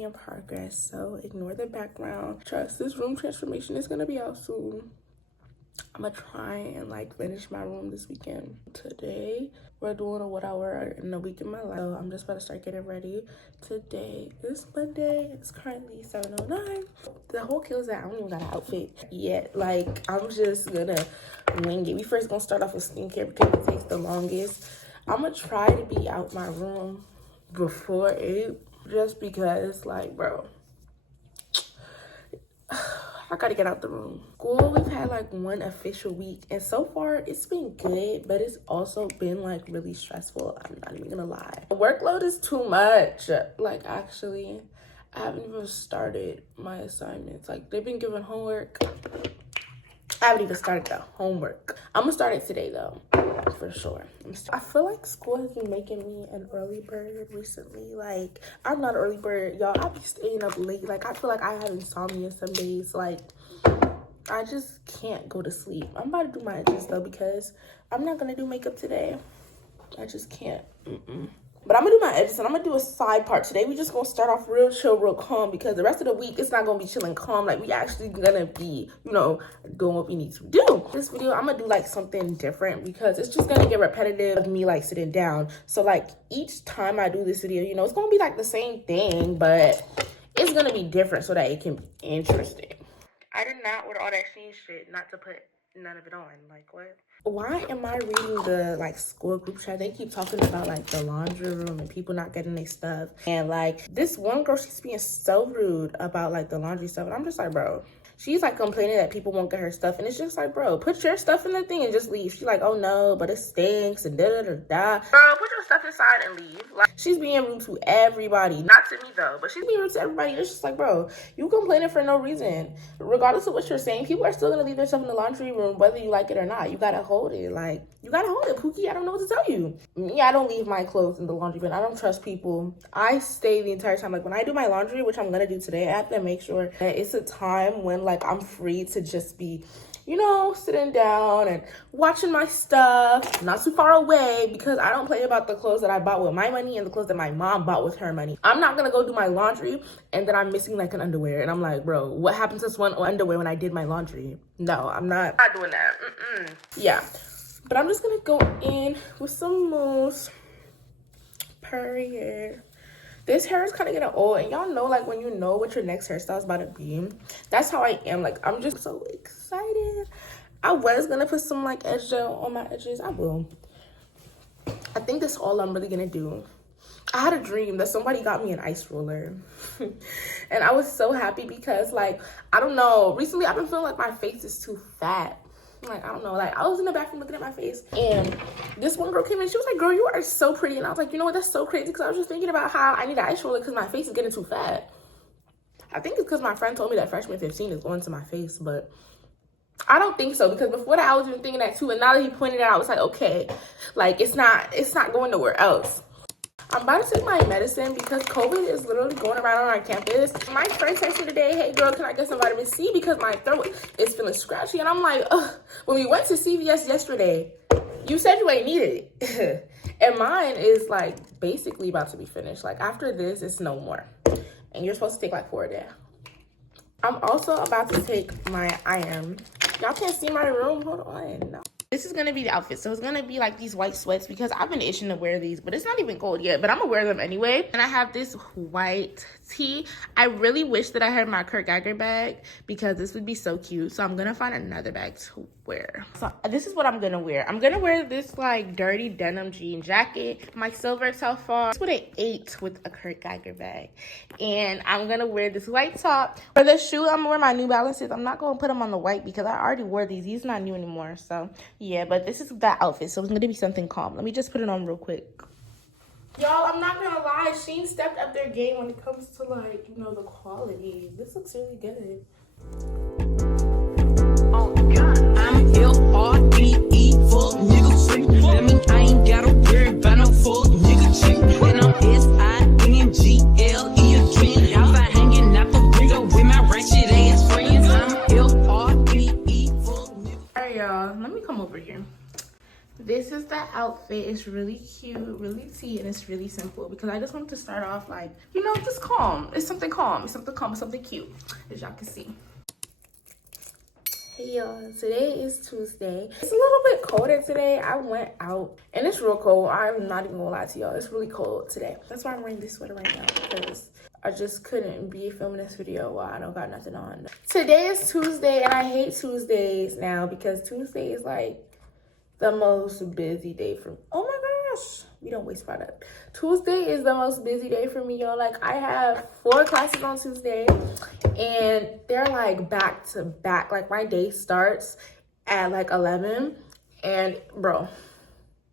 already in progress, so ignore the background. Trust, this room transformation is gonna be out soon. I'm gonna try and like finish my room this weekend. Today we're doing a what I wear in a week in my life, so I'm just about to start getting ready. Today is Monday. It's currently 7:09. The whole kill is that I don't even got an outfit yet. Like, I'm just gonna wing it. We first gonna start off with skincare because it takes the longest. I'm gonna try to be out my room before 8, just because, like, bro, I gotta get out the room. School, we've had like one official week, and so far it's been good, but it's also been like really stressful. I'm not even gonna lie. The workload is too much. Like, actually, I haven't even started my assignments. Like, they've been giving homework. I haven't even started the homework. I'm gonna start it today though, for sure. I feel like school has been making me an early bird recently. Like, I'm not an early bird, y'all. I be staying up late. Like, I feel like I have insomnia some days. Like, I just can't go to sleep. I'm about to do my edges though, because I'm not gonna do makeup today. I just can't. But I'm gonna do my edges, and I'm gonna do a side part today. We just gonna start off real chill, real calm, because the rest of the week it's not gonna be chill and calm. Like, we actually gonna be, you know, doing what we need to do. This video, I'm gonna do like something different, because it's just gonna get repetitive of me like sitting down. So like each time I do this video, you know, it's gonna be like the same thing, but it's gonna be different so that it can be interesting. I did not order all that Shein shit not to put none of it on. Like, what? Why am I reading the like school group chat? They keep talking about like the laundry room and people not getting their stuff, and like this one girl, she's being so rude about like the laundry stuff, and I'm just like, bro, she's like complaining that people won't get her stuff, and it's just like, bro, put your stuff in the thing and just leave. She's like, oh no, but it stinks and da-da-da-da. Bro, put your stuff inside and leave. Like, she's being rude to everybody. Not to me though, but she's being rude to everybody. It's just like, bro, you complaining for no reason. Regardless of what you're saying, people are still gonna leave their stuff in the laundry room whether you like it or not. You gotta hold it. Like, you gotta hold it, Pookie. I don't know what to tell you. Me, I don't leave my clothes in the laundry bin. I don't trust people. I stay the entire time. Like, when I do my laundry, which I'm gonna do today, I have to make sure that it's a time when like I'm free to just be, you know, sitting down and watching my stuff, not too far away, because I don't play about the clothes that I bought with my money and the clothes that my mom bought with her money. I'm not gonna go do my laundry and then I'm missing like an underwear, and I'm like, bro, what happened to this one underwear when I did my laundry? No, I'm not doing that. Yeah, but I'm just gonna go in with some mousse. Period. This hair is kind of getting old, and y'all know, like, when you know what your next hairstyle is about to be, that's how I am. Like, I'm just so excited. I was gonna put some like edge gel on my edges. I will. I think that's all I'm really gonna do. I had a dream that somebody got me an ice roller and I was so happy, because like, I don't know, recently I've been feeling like my face is too fat. Like, I don't know, like, I was in the bathroom looking at my face, and this one girl came in. She was like, girl, you are so pretty. And I was like, you know what, that's so crazy, because I was just thinking about how I need an ice roller because my face is getting too fat. I think it's because my friend told me that freshman 15 is going to my face, but I don't think so, because before that I was even thinking that too, and now that he pointed it out, I was like, okay, like, it's not going nowhere else. I'm about to take my medicine because COVID is literally going around on our campus. My friend texted me today, hey girl, can I get some vitamin C because my throat is feeling scratchy? And I'm like, ugh. When we went to CVS yesterday, you said you ain't need it. And mine is like basically about to be finished. Like, after this, it's no more. And you're supposed to take like 4 a day. I'm also about to take my iron. Y'all can't see my room, hold on. No. This is gonna be the outfit. So it's gonna be like these white sweats, because I've been itching to wear these, but it's not even cold yet, but I'm gonna wear them anyway. And I have this white tee. I really wish that I had my Kurt Geiger bag, because this would be so cute. So I'm gonna find another bag to wear. So this is what I'm gonna wear. I'm gonna wear this like dirty denim jean jacket, my silver Telfar. That's what I ate with a Kurt Geiger bag. And I'm gonna wear this white top. For the shoe, I'm gonna wear my New Balances. I'm not gonna put them on the white because I already wore these. These are not new anymore. So yeah, but this is that outfit, so it's gonna be something calm. Let me just put it on real quick. Y'all, I'm not gonna lie, Shein stepped up their game when it comes to like, you know, the quality. This looks really good. Oh God, I'm L-R-E-E, fuck nigga trick. That mean I ain't gotta worry about no fuck nigga chick. And I'm S-I-N-G-L-E again. Outside hanging out the window with my ratchet ass friends. I'm L-R-E-E, fuck nigga. Alright, y'all, let me come over here. This is the outfit. It's really cute, really tea, and it's really simple because I just wanted to start off like, you know, just calm. It's something calm. It's something calm. It's something cute, as y'all can see. Hey y'all, today is Tuesday. It's a little bit colder today. I went out and it's real cold. I'm not even gonna lie to y'all. It's really cold today. That's why I'm wearing this sweater right now because I just couldn't be filming this video while I don't got nothing on. Today is Tuesday and I hate Tuesdays now because Tuesday is like the most busy day for me. Oh my gosh, we don't waste product. Tuesday is the most busy day for me, y'all. Like I have 4 classes on Tuesday and they're like back to back. Like my day starts at like 11 and bro,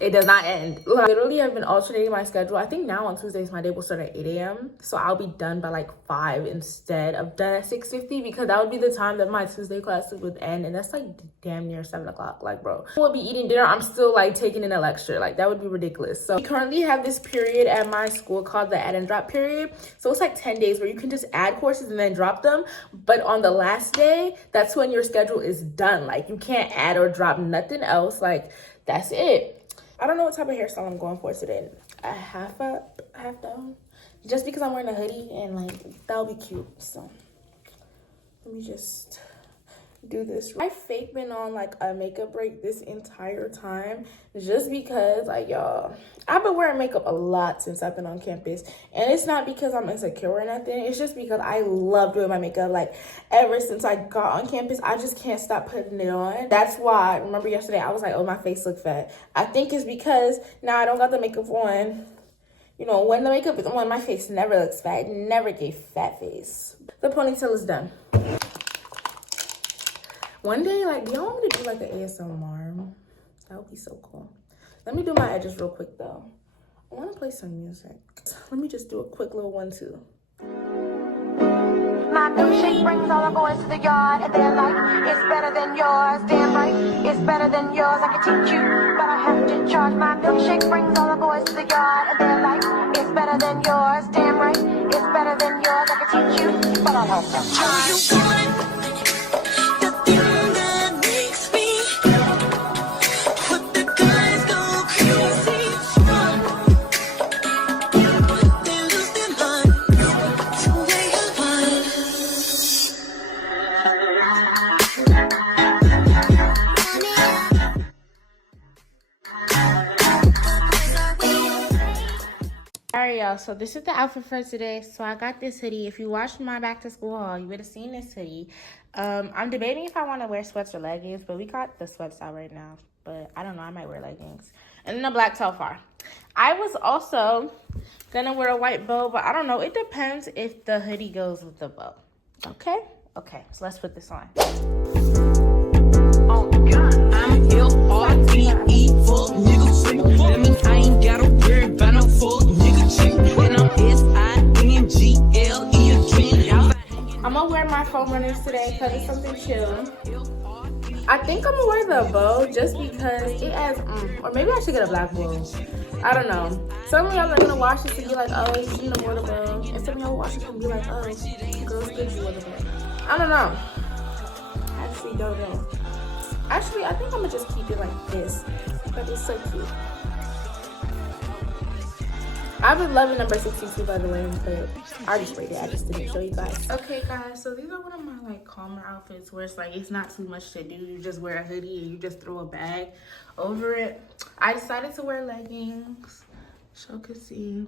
it does not end. Like, literally, I've been alternating my schedule. I think now on Tuesdays, my day will start at 8 a.m. So I'll be done by like 5 instead of done at 6:50 because that would be the time that my Tuesday classes would end. And that's like damn near 7 o'clock. Like, bro, I would be eating dinner. I'm still like taking in a lecture. Like, that would be ridiculous. So we currently have this period at my school called the add and drop period. So it's like 10 days where you can just add courses and then drop them. But on the last day, that's when your schedule is done. Like, you can't add or drop nothing else. Like, that's it. I don't know what type of hairstyle I'm going for today. A half up, half down. Just because I'm wearing a hoodie and like, that'll be cute. So let me just do this. I fake been on like a makeup break this entire time just because like y'all, I've been wearing makeup a lot since I've been on campus, and it's not because I'm insecure or nothing. It's just because I love doing my makeup. Like ever since I got on campus, I just can't stop putting it on. That's why, remember yesterday I was like, oh, my face look fat. I think it's because now I don't got the makeup on. You know, when the makeup is on, my face never looks fat. It never gave fat face. The ponytail is done. One day, like, do y'all want me to do like an ASMR? That would be so cool. Let me do my edges real quick though. I want to play some music. Let me just do a quick little 1, 2. My milkshake brings all the boys to the yard, and they're like, it's better than yours. Damn right, it's better than yours. I can teach you, but I have to charge. My milkshake brings all the boys to the yard, and they're like, it's better than yours. Damn right, it's better than yours. I can teach you, but I have to charge. Alright y'all, so this is the outfit for today. So I got this hoodie. If you watched my back to school haul, you would have seen this hoodie. I'm debating if I want to wear sweats or leggings, but we got the sweats out right now. But I don't know, I might wear leggings. And then a black telfar. I was also gonna wear a white bow, but I don't know. It depends if the hoodie goes with the bow. Okay? Okay, so let's put this on. Oh God, I'm L-R-E-E, fuck nigga freak. That means I ain't gotta worry about no fuck nigga cheat. And I'm S-I-N-G-L-E again. I'm gonna wear my foam runners today because it's something chill. I think I'm gonna wear the bow just because it adds, or maybe I should get a black bow. I don't know. Some of y'all are gonna watch this and be like, oh, you shouldn't have worn a bow. And some of y'all will watch this and be like, oh, girls good you wear the bow. I don't know. I actually don't know. Actually, I think I'm gonna just keep it like this. But it's so cute. I've been loving number 62 by the way, but I just rated it. I just didn't show you guys. Okay guys, so these are one of my like calmer outfits where it's like it's not too much to do. You just wear a hoodie and you just throw a bag over it. I decided to wear leggings so you can see.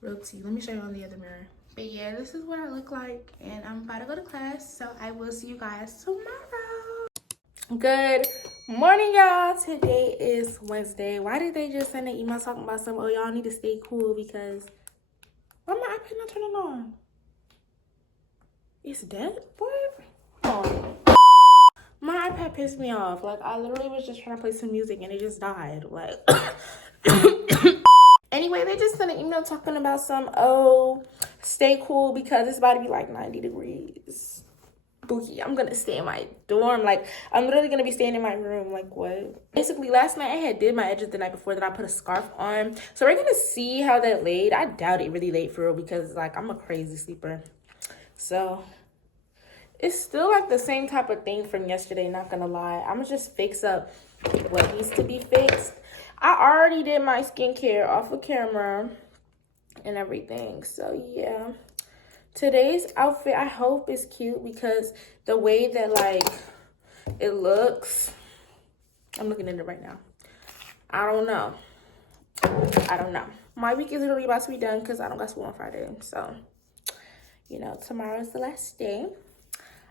Real tea. Let me show you on the other mirror. But yeah, this is what I look like and I'm about to go to class, so I will see you guys tomorrow. Good morning, y'all. Today is Wednesday. Why did they just send an email talking about some, oh, y'all need to stay cool because why my iPad not turning on? It's dead? What? Oh. My iPad pissed me off. Like, I literally was just trying to play some music and it just died. Like, anyway, they just sent an email talking about some, oh, stay cool because it's about to be like 90 degrees. Bookie, I'm gonna stay in my dorm. Like, I'm literally gonna be staying in my room. Like, what? Basically, last night I had did my edges the night before, then I put a scarf on. So we're gonna see how that laid. I doubt it really laid for real because, like, I'm a crazy sleeper. So it's still like the same type of thing from yesterday, not gonna lie. I'm gonna just fix up what needs to be fixed. I already did my skincare off of camera and everything. So yeah, today's outfit I hope is cute because the way that like it looks, I'm looking at it right now. I don't know. My week is literally about to be done because I don't got school on Friday. So, you know, tomorrow's the last day.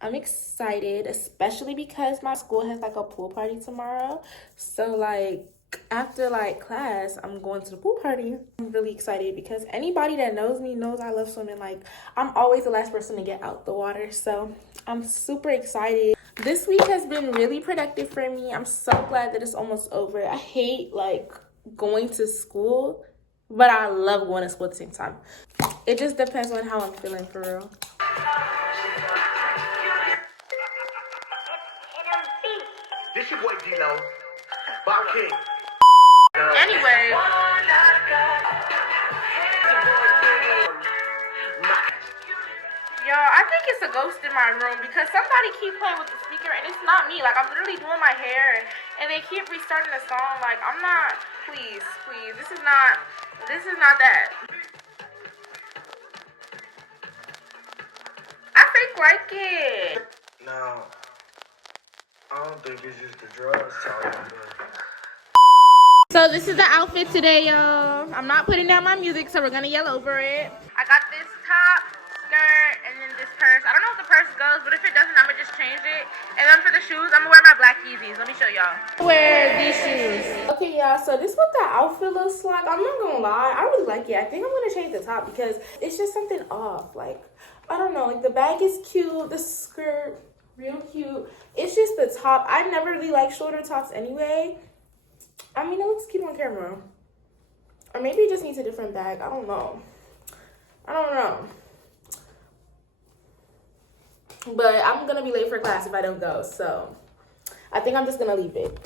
I'm excited, especially because my school has like a pool party tomorrow. So like after like class, I'm going to the pool party. I'm really excited because anybody that knows me knows I love swimming. Like I'm always the last person to get out the water. So I'm super excited. This week has been really productive for me. I'm so glad that it's almost over. I hate like going to school, but I love going to school at the same time. It just depends on how I'm feeling for real. This your boy Dino, Bob King. Anyway, y'all, I think it's a ghost in my room because somebody keep playing with the speaker and it's not me. Like I'm literally doing my hair and they keep restarting the song. Like I'm not. Please, this is not that. I fake like it. No, I don't think it's just the drugs talking. So this is the outfit today, y'all. I'm not putting down my music, so we're gonna yell over it. I got this top, skirt, and then this purse. I don't know if the purse goes, but if it doesn't, I'm gonna just change it. And then for the shoes, I'm gonna wear my black Yeezys. Let me show y'all. Wear these shoes. Okay, y'all, so this is what the outfit looks like. I'm not gonna lie, I really like it. I think I'm gonna change the top because it's just something off. Like, I don't know, like the bag is cute, the skirt, real cute. It's just the top. I never really like shorter tops anyway. I mean, it looks cute on camera. Or maybe it just needs a different bag. I don't know. But I'm going to be late for class if I don't go. So, I think I'm just going to leave it.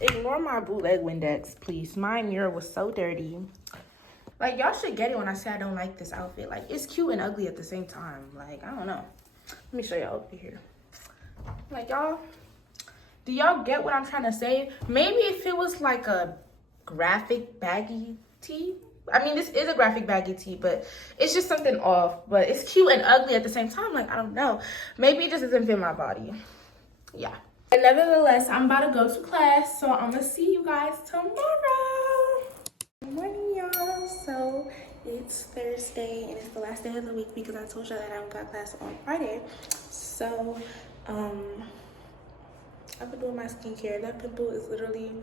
Ignore my bootleg Windex, please. My mirror was so dirty. Like, y'all should get it when I say I don't like this outfit. Like, it's cute and ugly at the same time. Like, I don't know. Let me show y'all over here. Like, y'all... Do y'all get what I'm trying to say? Maybe if it was like a graphic baggy tee. I mean, this is a graphic baggy tee, but it's just something off. But it's cute and ugly at the same time. Like, I don't know. Maybe it just doesn't fit my body. Yeah. But nevertheless, I'm about to go to class. So I'm going to see you guys tomorrow. Good morning, y'all. So it's Thursday and it's the last day of the week because I told y'all that I don't got class on Friday. So, I've been doing my skincare. That pimple is literally,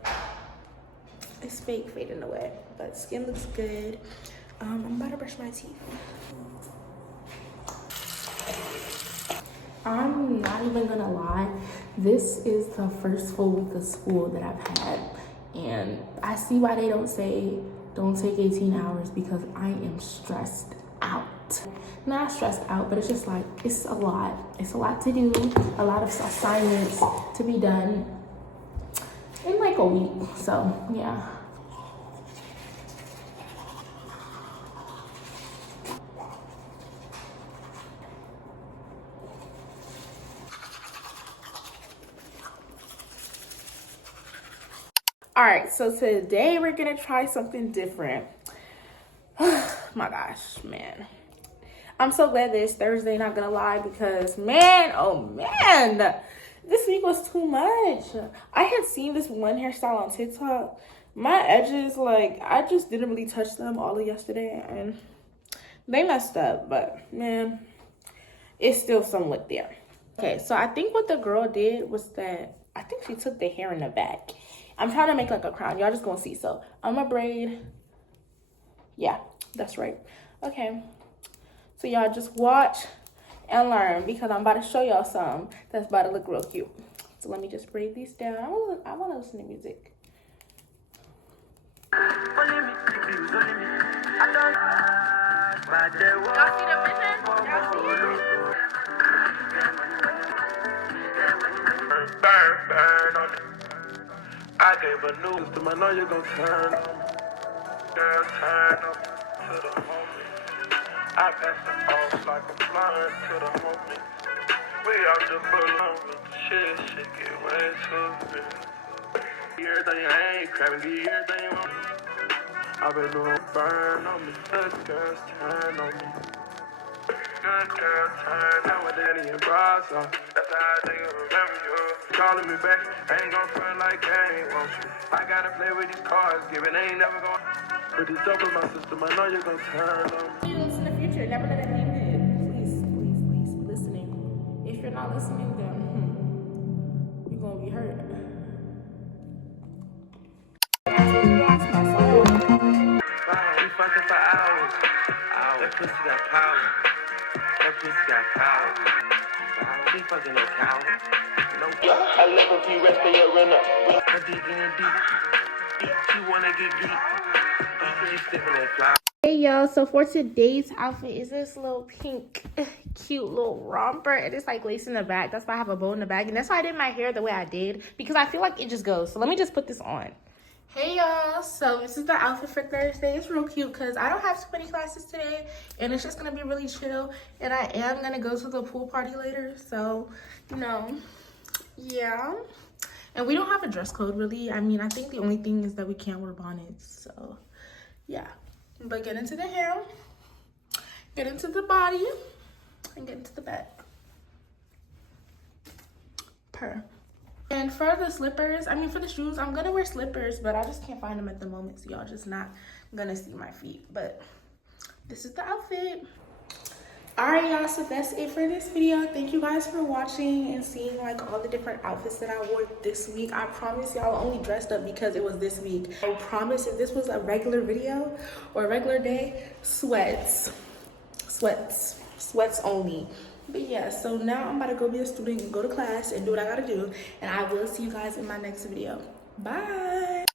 it's fake fading away, but skin looks good. I'm about to brush my teeth. I'm not even gonna lie, this is the first full week of school that I've had, and I see why they don't say don't take 18 hours because I am stressed out. Not stressed out, but it's just like, it's a lot. It's a lot to do, a lot of assignments to be done in like a week. So, yeah. All right, so today we're gonna try something different. My gosh, man. I'm so glad that it's Thursday, not gonna lie, because man, oh man, this week was too much. I had seen this one hairstyle on TikTok. My edges, like, I just didn't really touch them all of yesterday, and they messed up, but man, it's still somewhat there. Okay, so I think what the girl did was that, I think she took the hair in the back. I'm trying to make like a crown. Y'all just gonna see. So I'm gonna braid. Yeah, that's right. Okay. So y'all just watch and learn because I'm about to show y'all some that's about to look real cute. So let me just braid these down. I want to listen to music. Y'all see the vision? Y'all see it? Burn on it. I gave a news to my know you're gonna turn on me. Girl, turn up to the moment. I pass it off like a blunt to the moment. We out the along with the shit get way too real. Everything I ain't crabbing, get everything you want. I've been doing burn on me, good girls turn on me. Good girl turn on with Danny and bras on. That's how I think I remember you. Calling me back, I ain't gon' front like I ain't want you. I gotta play with these cards, given they ain't never gon' put this up with my system, I know you're gon' turn on me. You listen in the future, never let it be good. Please be listening. If you're not listening, then you're gonna be hurt. We fucking for hours. That pussy got power. That pussy got power. She fucking no cow. No. I live if you rest in your runner. I dig in deep. She wanna get deep. She sticking that flower. Hey y'all, so for today's outfit is this little pink cute little romper, and it's like lace in the back. That's why I have a bow in the back, and that's why I did my hair the way I did, because I feel like it just goes. So let me just put this on. Hey y'all, so this is the outfit for Thursday. It's real cute because I don't have too many classes today, and it's just gonna be really chill, and I am gonna go to the pool party later, so you know, yeah. And we don't have a dress code really. I mean, I think the only thing is that we can't wear bonnets, so yeah. But get into the hair, get into the body, and get into the back. And for the slippers, for the shoes, I'm gonna wear slippers, but I just can't find them at the moment, so y'all just not gonna see my feet. But this is the outfit. All right, y'all, so that's it for this video. Thank you guys for watching and seeing like all the different outfits that I wore this week. I promise y'all only dressed up because it was this week. I promise if this was a regular video or a regular day, sweats only. But yeah, so now I'm about to go be a student and go to class and do what I gotta do, and I will see you guys in my next video. Bye.